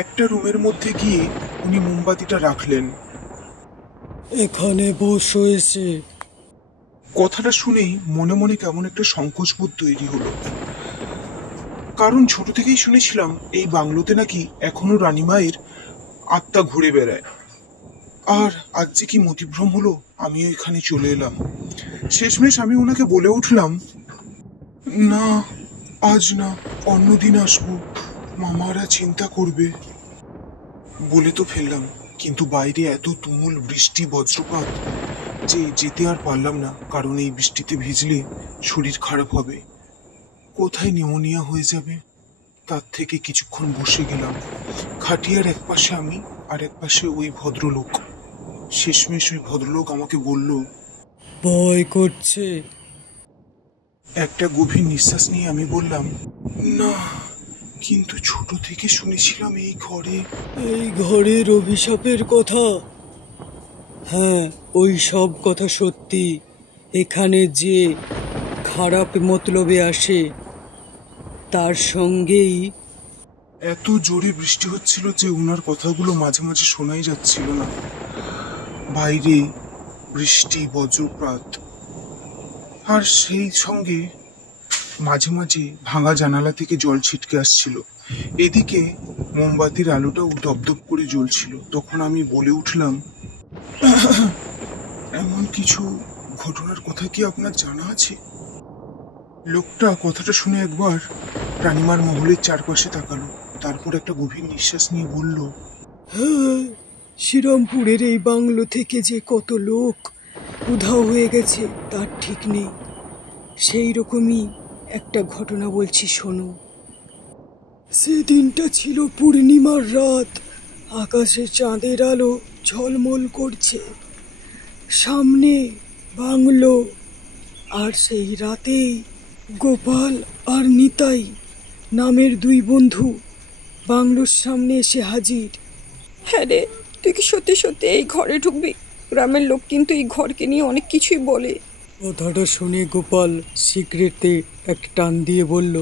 একটা রুমের মধ্যে গিয়ে উনি মোমবাতিটা রাখলেন। এখানে বসো এসে। কথাটা শুনেই মনে মনে কেমন একটা সংকোচবোধ তৈরি হলো, কারণ ছোট থেকেই শুনেছিলাম এই বাংলোতে নাকি এখনো রানীমায়ের আত্মা ঘুরে বেড়ায়। আর আজ যে কি মতিভ্রম হলো, আমিও এখানে চলে এলাম। শেষমেশ আমি ওনাকে বলে উঠলাম, না আজ না, অন্যদিন আসবো, মামারা চিন্তা করবে। বলে তো ফেললাম, কিন্তু বাইরে এত তুমুল বৃষ্টি বজ্রপাত যে যেতে আর পারলাম না, কারণ এই বৃষ্টিতে ভিজলে শরীর খারাপ হবে, কোথায় নিউমোনিয়া হয়ে যাবে। তার থেকে কিছুক্ষণ বসে গেলাম। খাটিয়ার এক পাশে আমি আর এক পাশে ওই ভদ্রলোক। শেষমেশ ওই ভদ্রলোক আমাকে বলল, ভয় করছে? একটা গভীর নিঃশ্বাস নিয়ে আমি বললাম, না, কিন্তু ছোট থেকে শুনেছিলাম এই ঘরের অভিশাপের কথা। হ্যাঁ, ওই সব কথা সত্যি। এখানে যে খারাপ মতলবে আসে তার সঙ্গেই। এত জোরে বৃষ্টি হচ্ছিল যে ওনার কথাগুলো মাঝে মাঝে শোনাই যাচ্ছিল না। বাইরে বৃষ্টি বজ্রপাত, আর সেই সঙ্গে মাঝে মাঝে ভাঙা জানালা থেকে জল ছিটকে আসছিল। এদিকে মোমবাতির আলোটাও দপদপ করে জ্বলছিল। তখন আমি বলে উঠলাম, এমন কিছু ঘটনার কথা কি আপনার জানা আছে? লোকটা কথাটা শুনে একবার রানীমার মহলের চারপাশে তাকালো, তারপর একটা গভীর নিঃশ্বাস নিয়ে বলল, হ্যাঁ, শ্রীরামপুরের এই বাংলো থেকে যে কত লোক উধাও হয়ে গেছে তার ঠিক নেই। সেই রকমই একটা ঘটনা বলছি, শোনো। সেদিনটা ছিল পূর্ণিমার রাত। আকাশে চাঁদের আলো ঝলমল করছে, সামনে বাংলো। আর সেই রাতেই গোপাল আর নিতাই নামের দুই বন্ধু বাংলোর সামনে এসে হাজির। হ্যাঁ রে, তুই কি সত্যি সত্যি এই ঘরে ঢুকবি? গ্রামের লোক কিন্তু এই ঘরকে নিয়ে অনেক কিছুই বলে। কথাটা শুনে গোপাল সিগারেটে এক টান দিয়ে বলল,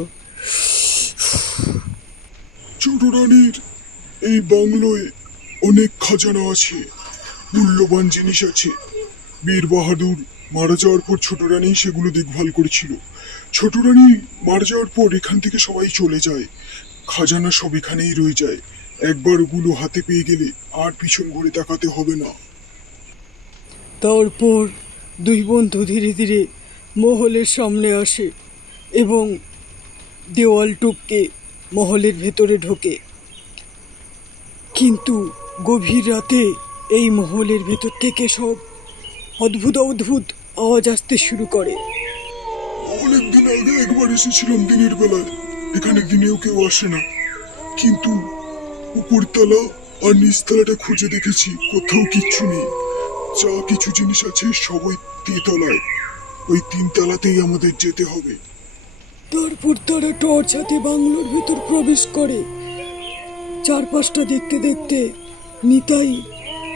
ছোট রানীর এই বাংলোয় অনেক খাজানা আছে, মূল্যবান জিনিস আছে। বীর বাহাদুর মারা যাওয়ার পর ছোট রানী সেগুলো দেখভাল করেছিল। ছোট রানী মারা যাওয়ার পর এখান থেকে সবাই চলে যায়, খাজানা সব এখানেই রয়ে যায়। একবার ওগুলো হাতে পেয়ে গেলে আর পিছন ঘুরে তাকাতে হবে না। তারপর দুই বন্ধু ধীরে ধীরে মহলের সামনে আসে এবং দেওয়াল টপকে মহলের ভেতরে ঢোকে। কিন্তু গভীর রাতে এই মহলের ভেতর থেকে সব অদ্ভুত অদ্ভুত আওয়াজ আসতে শুরু করে। অনেকদিন আগে একবার এসেছিলাম দিনের বেলায়, এখানে দিনেও কেউ আসে না, কিন্তু উপরতলা আর নিচতলাটা খুঁজে দেখেছি, কোথাও কিচ্ছু নেই। যা কিছু জিনিস আছে সবই তেতলায়, ওই 3 তলাতেই আমাদের যেতে হবে। তারপর তারা টর্চ হাতে বাংলোর ভেতর প্রবেশ করে। চারপাশটা দেখতে দেখতে নিতাই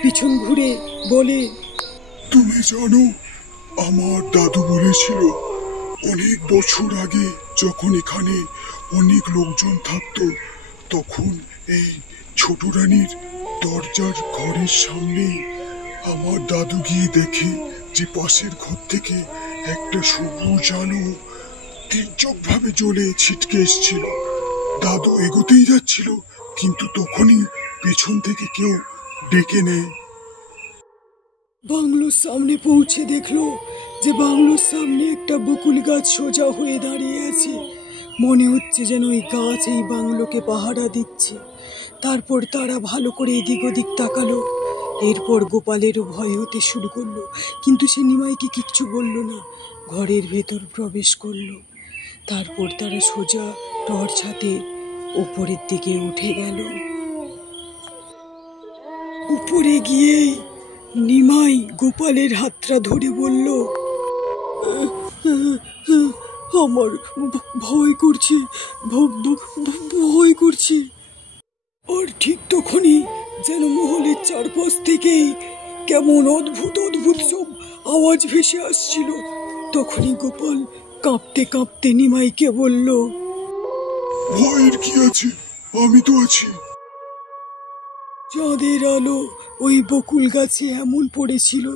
পিছন ঘুরে বলে, তুমি জানো, আমার দাদু বলেছিল অনেক বছর আগে যখন এখানে অনেক লোকজন থাকতো, তখন এই ছোট রানীর দরজার ঘরের সামনেই আমার দাদু গিয়ে দেখে যে পাশের ঘর থেকে একটা সবুজ আলো তীর্যক ভাবে জ্বলে ছিটকে এসেছিল। দাদু এগোতেই যাচ্ছিল, কিন্তু তখনই পেছন থেকে কেউ ডেকে নেয়। বাংলোর সামনে পৌঁছে দেখলো যে বাংলোর সামনে একটা বকুল গাছ সোজা হয়ে দাঁড়িয়ে আছে। মনে হচ্ছে যেন ওই গাছ এই বাংলোকে পাহারা দিচ্ছে। তারপর তারা ভালো করে এদিক ওদিক তাকালো। এরপর গোপালেরও ভয় হতে শুরু করলো, কিন্তু সে নিমাইকে কিচ্ছু বলল না, ঘরের ভেতর প্রবেশ করলো। তারপর তারা সোজা টর্চ হাতে উপরের দিকে উঠে গেল। উপরে গিয়ে নিমাই গোপালের হাতটা ধরে বলল, আমার ভয় করছে, ভয় করছে। আর ঠিক তখনই যেন মহলের চারপাশ থেকেই কেমন অদ্ভুত অদ্ভুত সব আওয়াজ ভেসে আসছিল। তখনই গোপাল কাঁপতে কাঁপতে নিমাইকে বলল, ভয়ের কি আছে, আমি তো আছি। চাঁদের আলো ওই বকুল গাছে এমন পড়েছিল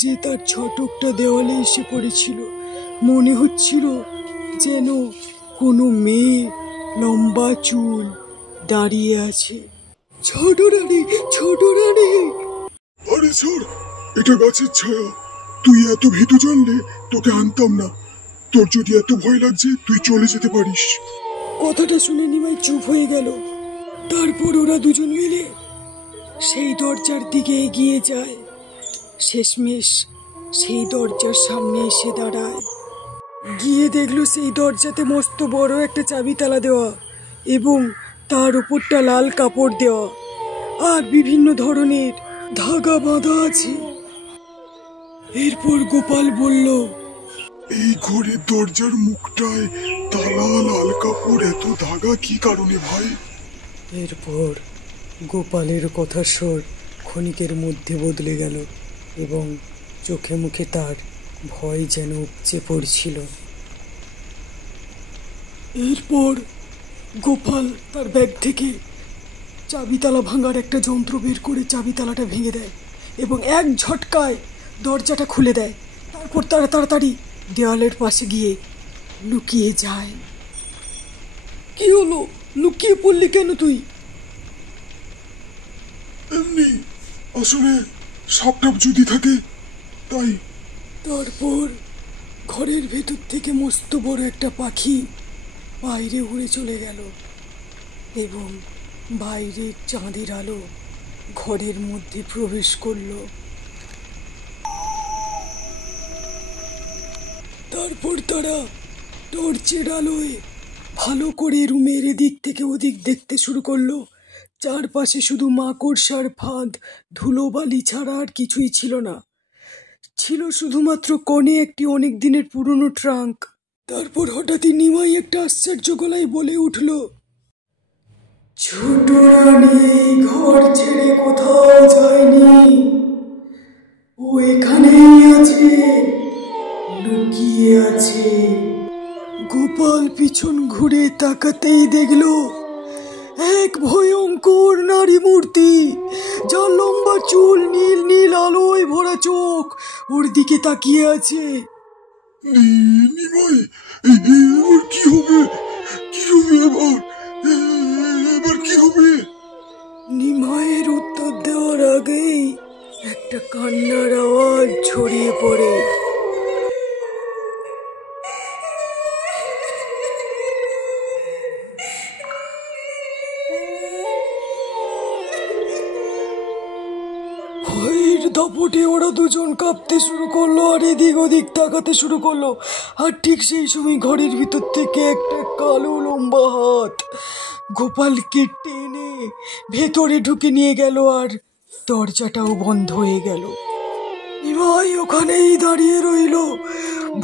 যে তার ছটকটা দেওয়ালে এসে পড়েছিল। মনে হচ্ছিল যেন কোনো মেয়ে লম্বা চুল দাঁড়িয়ে আছে। ছোট রানী, ছোট রানী! আরে স্যার, এটা গাছের ছায়া। তুই এত ভীতু জানলে তোকে আনতাম না। তোর যদি এত ভয় লাগছে তুই চলে যেতে পারিস। কথাটা শুনে নিমাই চুপ হয়ে গেল। তারপর ওরা দুজন মিলে সেই দরজার দিকে এগিয়ে যায়। শেষমেশ সেই দরজার সামনে এসে দাঁড়ায়। গিয়ে দেখলো সেই দরজাতে মস্ত বড় একটা চাবি তালা দেওয়া এবং তার উপরটা লাল কাপড় দেওয়া আর বিভিন্ন ধরনের ধাগা বাঁধা আছে। এরপর গোপাল বলল, এই ঘরের দরজার মুখটায় তালা, লাল কাপড়, এত ধাগা কি কারণে ভাই? এরপর গোপালের কথার স্বর ক্ষণিকের মধ্যে বদলে গেল এবং চোখে মুখে তার ভয় যেন উপচে পড়ছিল। এরপর গোপাল তার ব্যাগ থেকে চাবিতালা ভাঙার একটা যন্ত্র বের করে চাবিতালাটা ভেঙে দেয় এবং এক ঝটকায় দরজাটা খুলে দেয়। তারপর তারা তাড়াতাড়ি দেওয়ালের পাশে গিয়ে লুকিয়ে যায়। কি হলো? লুকিয়ে পড়লি কেন তুই? এমনি, আসলে সাপটাপ যদি থাকে তাই। তারপর ঘরের ভেতর থেকে মস্ত বড় একটা পাখি বাইরে উড়ে চলে গেল এবং বাইরের চাঁদের আলো ঘরের মধ্যে প্রবেশ করলো। তারপর তারা টর্চের আলোয় ভালো করে রুমের এদিক থেকে ওদিক দেখতে শুরু করলো। চারপাশে শুধু মাকড়সার ফাঁদ, ধুলোবালি ছাড়া আর কিছুই ছিল না। ছিল শুধুমাত্র কোণে একটি অনেক দিনের পুরনো ট্রাঙ্ক। তারপর হঠাৎই নিমাই একটা আশ্চর্য গলায় বলে উঠল, ছোট রানী এই ঘর ছেড়ে কোথাও যায়নি, ও এখানেই আছে, লুকিয়ে আছে। গোপাল পিছন ঘুরে তাকাতেই দেখল এক ভয়ঙ্কর নারী মূর্তি, যার লম্বা চুল, নীল নীল আলোয় ভরা চোখ ওর দিকে তাকিয়ে আছে। নিমাই, এবার কি হবে? কি হবে এবার? এবার কি হবে? নিমাইয়ের উত্তর দেওয়ার আগেই একটা কান্নার আওয়াজ ছড়িয়ে পড়ে। ভয়ের দাপটে ওরা দুজন কাঁপতে শুরু করলো আর এদিক ওদিক তাকাতে শুরু করলো। আর ঠিক সেই সময় ঘরের ভিতর থেকে একটা কালো লম্বা হাত গোপালকে টেনে ভেতরে ঢুকে নিয়ে গেল আর দরজাটাও বন্ধ হয়ে গেল। নিমাই ওখানেই দাঁড়িয়ে রইল,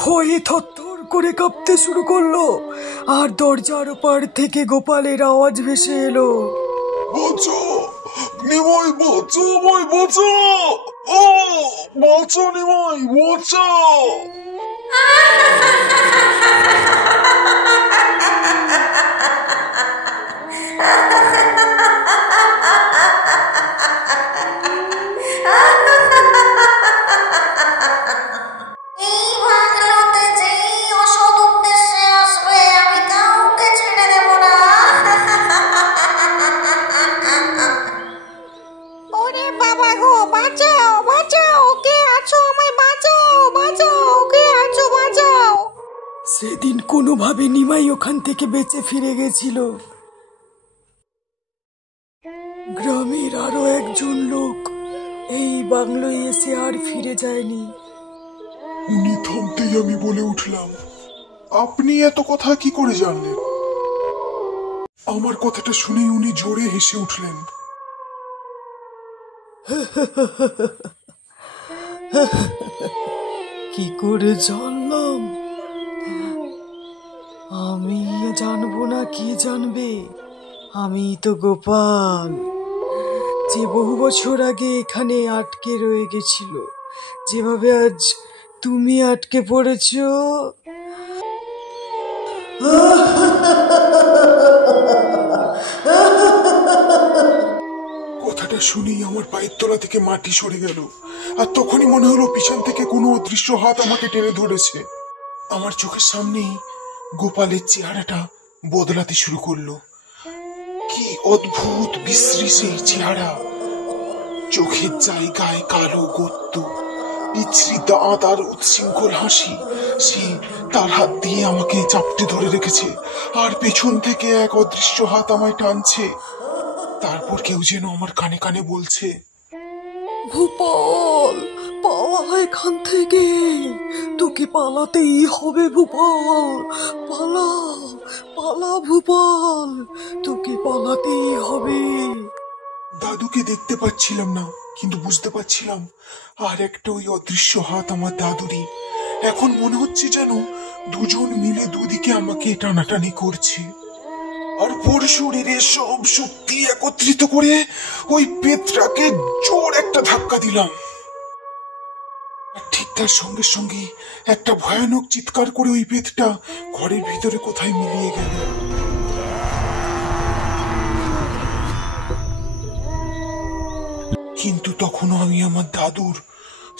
ভয়ে থরথর করে কাঁপতে শুরু করলো। আর দরজার ওপার থেকে গোপালের আওয়াজ ভেসে এলো, বাঁচাও নিমাই, বাঁচাও আমায়, বাঁচাও! ও বাঁচাও নিমাই, বাঁচাও! সেদিন কোনোভাবে নিমাই ওখান থেকে বেঁচে ফিরে গেছিল। গ্রামের আরো একজন লোক এই বাংলোয় এসে আর ফিরে যায়নি। উনি থামতেই আমি বলে উঠলাম, আপনি এত কথা কি করে জানলেন? আমার কথাটা শুনে উনি জোরে হেসে উঠলেন। কি করে জানলাম? আমি জানবো না, কে জানবে? আমি তো গোপাল, যে বহু বছর আগে এখানে আটকে রয়ে গেছিল, যেভাবে আজ তুমি আটকে পড়েছো। কথাটা কথাটা শুনেই আমার পায়ের তলা থেকে মাটি সরে গেল, আর তখনই মনে হলো পিছন থেকে কোনো অদৃশ্য হাত আমাকে টেনে ধরেছে। আমার চোখের সামনেই গোপালের চেহারাটা বদলাতে শুরু করলো। কি অদ্ভুত বিশ্রী সেই চেহারা! চোখের জায়গায় কালো গর্ত, বিচ্ছিরি দাঁত আর উচ্ছৃঙ্খল হাসি। সে তার হাত দিয়ে আমাকে চাপটে ধরে রেখেছে, আর পেছন থেকে এক অদৃশ্য হাত আমায় টানছে। তারপর কেউ যেন আমার কানে কানে বলছে, ভূপাল, পালা এখান থেকে, তোকে পালাতেই হবে ভূপাল। পালা পালা ভূপাল, তোকে পালাতেই হবে। দাদুকে দেখতে পাচ্ছিলাম না, কিন্তু বুঝতে পারছিলাম আর একটা ওই অদৃশ্য হাত আমার দাদুরই। এখন মনে হচ্ছে যেন দুজন মিলে দুদিকে আমাকে টানাটানি করছে। আর পুরো শরীরে সব শক্তি একত্রিত করে ওই পেটটাকে জোর একটা ধাক্কা দিলাম। আর ঠিক তার সঙ্গে সঙ্গে একটা ভয়ানক চিৎকার করে ওই পেটটা ঘরের ভিতরে কোথায় মিলিয়ে গেল। কিন্তু তখনও আমি আমার দাদুর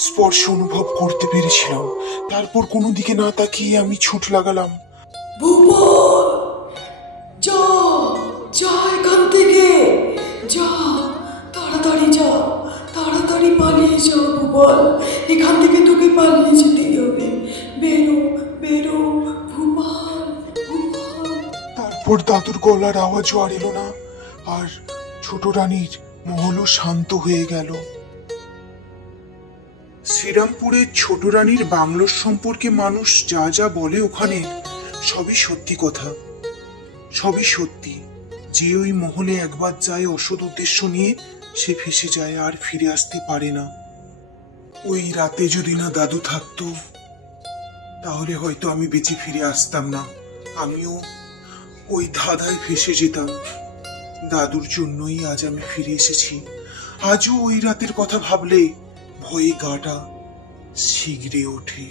স্পর্শ অনুভব করতে পেরেছিলাম। তারপর কোনো দিকে না তাকিয়ে আমি ছুট লাগালাম। ভূপাল, যা যা এখান থেকে, যা তাড়াতাড়ি যা, তাড়াতাড়ি পালিয়ে যা ভূপাল। এখান থেকে তোকে পালিয়ে যেতেই হবে। বেরো বেরো ভূপাল, ভূপাল। তারপর দাদুর গলার আওয়াজও আর এলো না, আর ছোট রানীর মহলও শান্ত হয়ে গেল। শ্রীরামপুরের ছোট রানীর বাংলোর সম্পর্কে মানুষ যা যা বলে ওখানে সবই সত্যি কথা, সবই সত্যি। যে ওই মহলে একবার যায় অসৎ উদ্দেশ্য নিয়ে, সে ফেসে যায় আর ফিরে আসতে পারে না। ওই রাতে যদি না দাদু থাকতো, তাহলে হয়তো আমি বেঁচে ফিরে আসতাম না। আমিও ওই ধাঁধায় ফেসে যেতাম। দাদুর জন্যই আজ আমি ফিরে এসেছি। আজও ওই রাতের কথা ভাবলে ভয়ে গাটা শিগড়ে ওঠে।